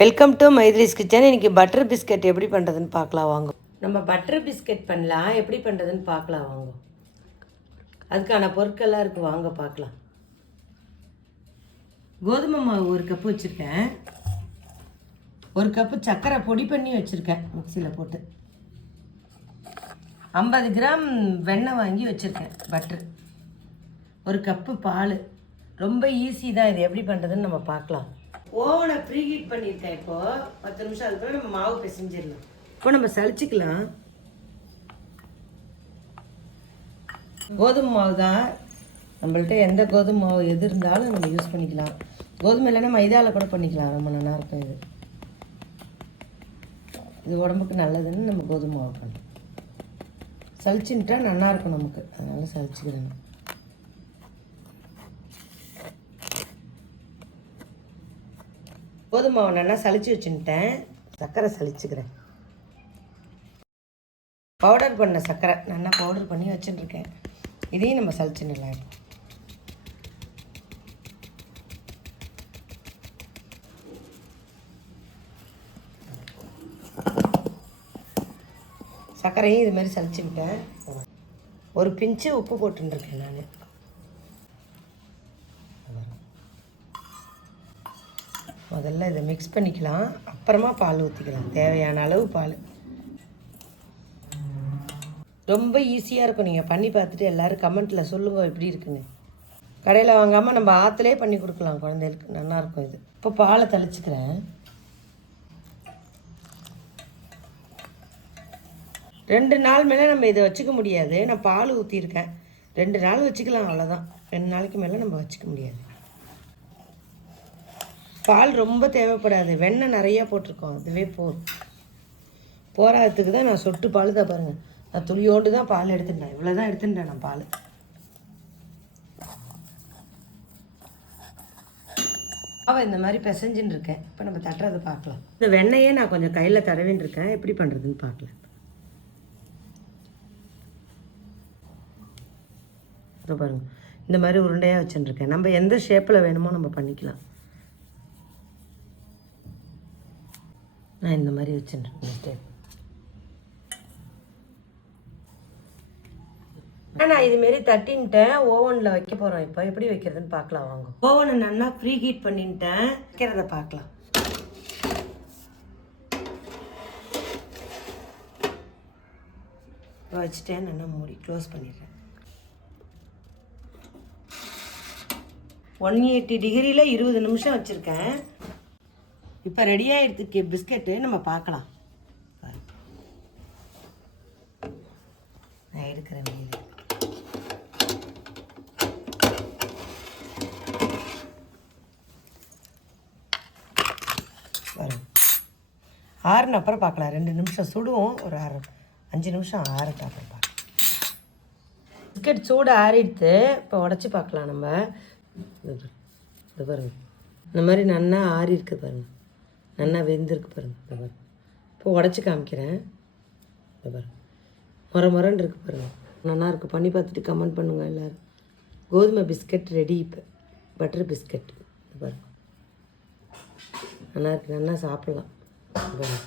Welcome to Maitri's kitchen. இன்றைக்கி butter biscuit எப்படி பண்ணுறதுன்னு பார்க்கலாம் வாங்க. நம்ம பட்டர் பிஸ்கட் பண்ணலாம், எப்படி பண்ணுறதுன்னு பார்க்கலாம் வாங்க. அதுக்கான பொருட்கள்லாம் இருக்குது, வாங்க பார்க்கலாம். கோதுமை மாவு 1 கப்பு வச்சுருக்கேன். 1 கப்பு சர்க்கரை பொடி பண்ணி வச்சுருக்கேன் மிக்சியில் போட்டு. 50 கிராம் வெண்ணெய் வாங்கி வச்சுருக்கேன் பட்டர். 1 கப்பு பால். ரொம்ப ஈஸி தான், இது எப்படி பண்ணுறதுன்னு நம்ம பார்க்கலாம். ஓவனை ப்ரீ ஹீட் பண்ணியிருக்கேன். இப்போது 10 நிமிஷம் அதுக்குள்ள நம்ம மாவு பிசைஞ்சிடலாம். இப்போ நம்ம சளிச்சிக்கலாம். கோதுமை மாவு தான், நம்மள்ட்ட எந்த கோதுமை மாவு எது இருந்தாலும் நம்ம யூஸ் பண்ணிக்கலாம். கோதுமை இல்லைன்னா மைதாவில் கூட பண்ணிக்கலாம், ரொம்ப நல்லாயிருக்கும். இது உடம்புக்கு நல்லதுன்னு நம்ம கோதுமை மாவு பண்ணலாம். சளிச்சுட்டா நல்லாயிருக்கும் நமக்கு, அதனால் சளிச்சுக்கிறேன். கோதுமை மாவு நல்லா சளிச்சு வச்சுட்டேன். சர்க்கரை சளிச்சுக்கிறேன். பவுடர் பண்ண சர்க்கரை நல்லா பவுடர் பண்ணி வச்சுட்டுருக்கேன். இதையும் நம்ம சளிச்சுடலாம். சர்க்கரையும் இது மாதிரி சளிச்சுக்கிட்டேன். ஒரு பிஞ்சு உப்பு போட்டுருக்கேன் நான். முதல்ல இதை மிக்ஸ் பண்ணிக்கலாம், அப்புறமா பால் ஊற்றிக்கலாம். தேவையான அளவு பால். ரொம்ப ஈஸியாக இருக்கும். நீங்கள் பண்ணி பார்த்துட்டு எல்லோரும் கமெண்ட்டில் சொல்லுங்கள் எப்படி இருக்குன்னு. கடையில் வாங்காமல் நம்ம ஆற்றுலேயே பண்ணி கொடுக்கலாம் குழந்தைகளுக்கு, நல்லாயிருக்கும் இது. இப்போ பாலை தெளிச்சுக்கிறேன். 2 நாள் மேலே நம்ம இதை வச்சுக்க முடியாது. நான் பால் ஊற்றிருக்கேன். 2 நாள் வச்சுக்கலாம், அவ்வளோதான். 2 நாளைக்கு மேலே நம்ம வச்சுக்க முடியாது. பால் ரொம்ப தேவைப்படாது, வெண்ணெய் நிறையா போட்டிருக்கோம், அதுவே போதும். போராததுக்கு தான் நான் சொட்டு பால் தான் பாருங்கள். நான் துளியோண்டு தான் பால் எடுத்துட்டேன். இவ்வளோ தான் எடுத்துட்டேன் நான் பால். அவள் இந்த மாதிரி பிசைஞ்சின்னு இருக்கேன். இப்போ நம்ம தட்டுறதை பார்க்கலாம். இந்த வெண்ணெயே நான் கொஞ்சம் கையில் தடவின்னு இருக்கேன். எப்படி பண்ணுறதுன்னு பார்க்கலாம். பாருங்கள், இந்த மாதிரி உருண்டையாக வச்சுட்டுருக்கேன். நம்ம எந்த ஷேப்பில் வேணுமோ நம்ம பண்ணிக்கலாம். நான் இந்த மாதிரி வச்சுருக்கேன் ஸ்டெப். நான் இதுமாரி தட்டின்ட்டேன். ஓவனில் வைக்க போகிறோம். இப்போ எப்படி வைக்கிறதுன்னு பார்க்கலாம் வாங்க. ஓவனை நல்லா ப்ரீ ஹீட் பண்ணிட்டேன். வைக்கிறத பார்க்கலாம். வச்சுட்டேன். நல்லா மூடி க்ளோஸ் பண்ணிடுறேன். 180 டிகிரியில் 20 நிமிஷம் வச்சுருக்கேன். இப்போ ரெடியாகிடுதுக்கு பிஸ்கெட்டு. நம்ம பார்க்கலாம். நான் எடுக்கிறேன். வரும். ஆறுன அப்புறம் பார்க்கலாம். 2 நிமிஷம் சுடுவோம். ஒரு 5 நிமிஷம் ஆறட்டு அப்புறம் பார்க்கலாம். பிஸ்கெட் சூடு ஆறிடுத்து. இப்போ உடச்சி பார்க்கலாம் நம்ம. இது பாருங்க, இந்த மாதிரி நல்லா ஆறி இருக்கு பாருங்க, நல்லா வெந்திருக்கு பாருங்கள். இந்த பாருங்க, இப்போ உடச்சி காமிக்கிறேன். இந்த பாருங்க, முரன்னு இருக்குது பாருங்கள். நல்லாயிருக்கு. பண்ணி பார்த்துட்டு கமெண்ட் பண்ணுங்கள் எல்லோரும். கோதுமை பிஸ்கட் ரெடி. இப்போ பட்டர் பிஸ்கட் பாருங்கள், நல்லாயிருக்கு. நல்லா சாப்பிட்லாம். பாருங்கள்.